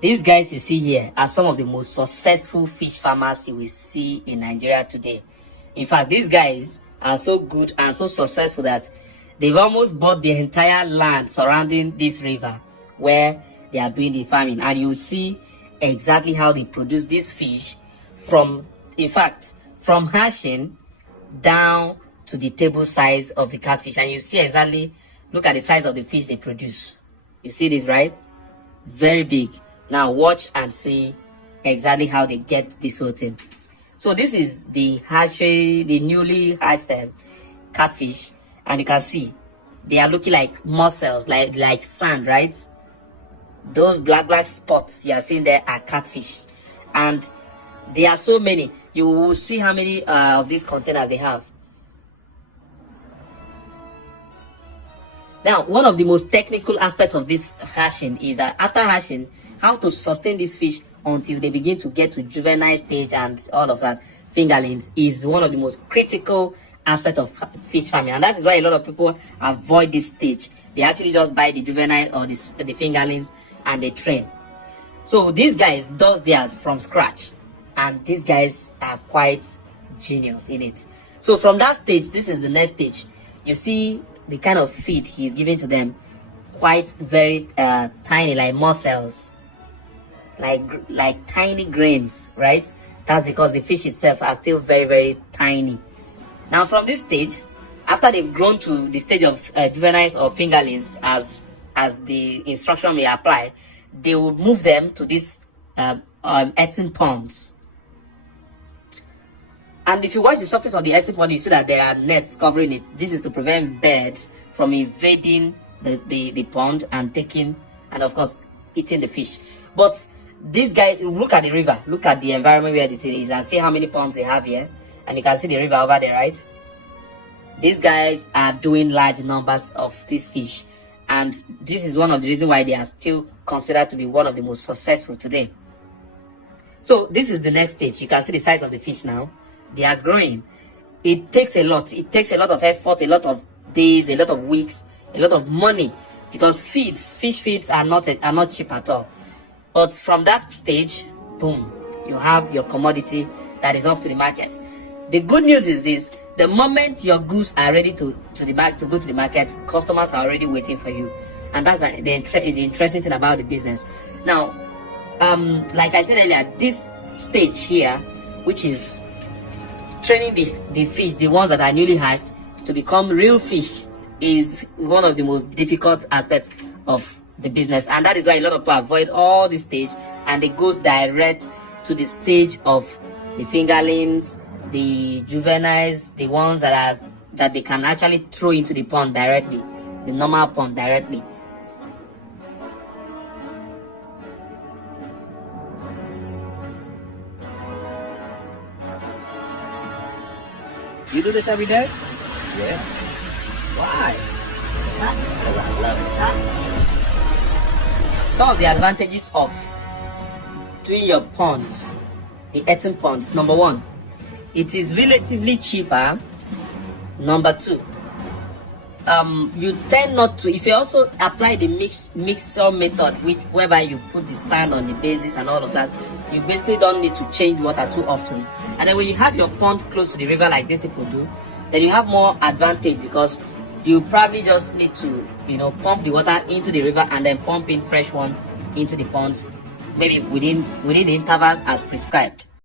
These guys you see here are some of the most successful fish farmers you will see in Nigeria today. In fact, these guys are so good and so successful that they've almost bought the entire land surrounding this river where they are doing the farming. And you see exactly how they produce this fish from, in fact, from hatching down to the table size of the catfish. And you see exactly, look at the size of the fish they produce. You see this, right? Very big. Now watch and see exactly how they get this whole thing. So this is the hatchery, the newly hatched catfish, and you can see they are looking like mussels, like sand, right? Those black spots you are seeing there are catfish, and there are so many. You will see how many of these containers they have. Now, one of the most technical aspects of this hatching is that after hatching, how to sustain this fish until they begin to get to juvenile stage and all of that, fingerlings, is one of the most critical aspects of fish farming. And that is why a lot of people avoid this stage. They actually just buy the juvenile or the fingerlings and they train. So these guys does theirs from scratch. And these guys are quite genius in it. So from that stage, this is the next stage. You see the kind of feed he's giving to them, quite very tiny, like mussels, like tiny grains, right? That's because the fish itself are still very tiny. Now from this stage, after they've grown to the stage of juveniles or fingerlings, as the instruction may apply, they will move them to these earthen ponds. And if you watch the surface of the earthen pond, you see that there are nets covering it. This is to prevent birds from invading the pond and taking, and of course, eating the fish. But these guys, look at the river, look at the environment where the thing is, and see how many ponds they have here. And you can see the river over there, right? These guys are doing large numbers of these fish. And this is one of the reasons why they are still considered to be one of the most successful today. So this is the next stage. You can see the size of the fish now. They are growing. It takes a lot. It takes a lot of effort, a lot of days, a lot of weeks, a lot of money, because fish feeds are not cheap at all. But from that stage, boom, you have your commodity that is off to the market. The good news is this: the moment your goods are ready to go to the market, customers are already waiting for you, and that's the interesting thing about the business. Now, like I said earlier, this stage here, which is training the fish, the ones that are newly hatched, to become real fish, is one of the most difficult aspects of the business. And that is why a lot of people avoid all this stage and they go direct to the stage of the fingerlings, the juveniles, the ones that they can actually throw into the pond directly, the normal pond directly. You do this every day? Yeah. Why? Because I love it. Some of the advantages of doing your ponds, the earthen ponds. Number one, it is relatively cheaper. Number two, you tend not to, if you also apply the mixture method, whereby you put the sand on the basis and all of that, you basically don't need to change water too often. And then when you have your pond close to the river like these people do, then you have more advantage, because you probably just need to, pump the water into the river and then pump in fresh one into the ponds, maybe within the intervals as prescribed.